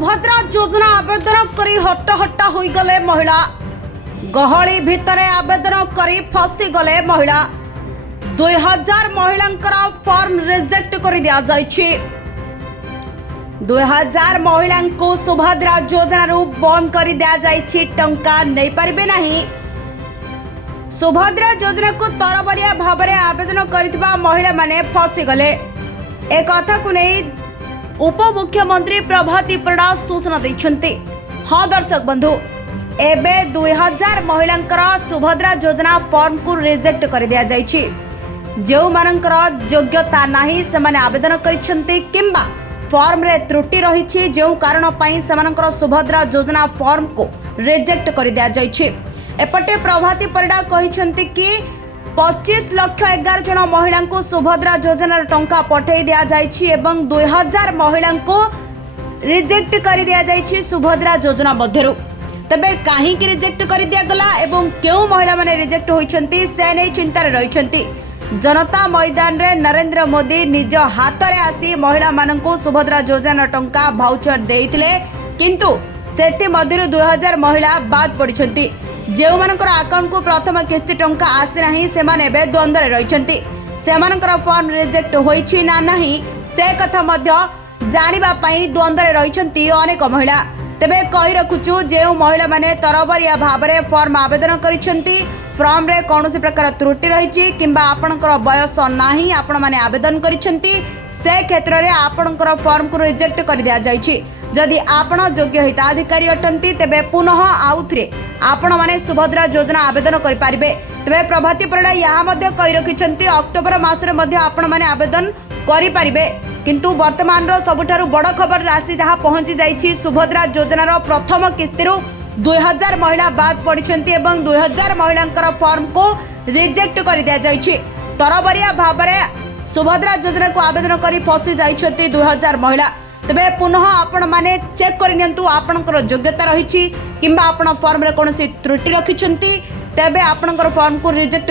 सुभद्रा योजना आवेदन करी हट्टा हो गले महिला गहली भितरे आवेदन करी फसी गले महिला 2000 महिलांकर फॉर्म रिजेक्ट कर दिया जायछि 2000 महिला को सुभद्रा योजना रु बंद कर दिया जायछि टंका नहीं पारिबे नहीं। सुभद्रा योजना को तरबरिया भाव में आवेदन करितबा महिला माने फसी गले। ए कथा को नहीं उपमुख्यमंत्री प्रभाती परिड़ा सूचना देछन्ते। हाँ दर्शक बंधु, एबे 2000 महिलांकर सुभद्रा योजना फॉर्म को रिजेक्ट कर दिया जायछि। जो मानकर योग्यता नाही सेमाने आवेदन करिसन्ते किंबा फॉर्म रे त्रुटि रहिछि जो कारण पई सेमानकर सुभद्रा योजना फॉर्म को रिजेक्ट कर दिया जायछि। एपटे प्रभाती परिड़ा कहिसन्ते कि 25,11,000 जन महिला को सुभद्रा योजना टंका पठे दिया जायछि एवं 2000 महिला को रिजेक्ट कर दिया जायछि सुभद्रा योजना मध्यरु। तबे काहे कि रिजेक्ट कर दिया गला एवं केउ महिला माने रिजेक्ट होइछन्ति से नै चिंता रे रहिछन्ति। जनता मैदान रे नरेंद्र मोदी निज हाथ रे आसी महिला माननको सुभद्रा योजना टंका भाउचर देइथिले किंतु सेति मध्यरु 2000 महिला बाद पडिछन्ति। जो मानकर अकाउंट को प्रथम किस्ती टंका आसी नाही सेमाने बे द्वंद्व रहिछन्ति। सेमानकर फॉर्म रिजेक्ट होइछि ना नाही से कथा मध्य जानिबा पई द्वंद्व रहिछन्ति अनेक महिला। तबे कहि रखुछु जे महिला माने तरबरिया भाव में फॉर्म आवेदन करिछन्ति फॉर्म रे कोनोसी प्रकार त्रुटि रहिछि किंबा आपनकर बयस नाही आपण माने आवेदन करिछन्ति से क्षेत्र में आपनकर फॉर्म को रिजेक्ट कर दिया जायछि। जदि आपण योग्य हिताधिकारी अटंती तेबे पुनः आउथरे आपण माने सुभद्रा योजना आवेदन करि पारिबे। तबे प्रभाती परिड़ा यहाँ मध्य कहि रखिछन्ति अक्टोबर मासरे मध्य आपण माने आवेदन करि पारिबे। किंतु वर्तमान रो सबुठारु बड़ खबर आसी जहाँ पहुंची जाइछि सुभद्रा योजना रो प्रथम किस्तीरु 2000 महिला बाद पड़िछन्ति एवं 2000 महिलांकर फॉर्म को रिजेक्ट कर दिया जाइछि। तरबरिया भाव में सुभद्रा योजना को आवेदन करी फसी जाइछन्ति 2000 महिला। तबे पुनः आपण माने चेक कर नियंतु आपनकर योग्यता रहिछि किंबा आपण फॉर्म रे कोनोसी त्रुटि रखिछन्ति तेबे आपनकर फॉर्म को रिजेक्ट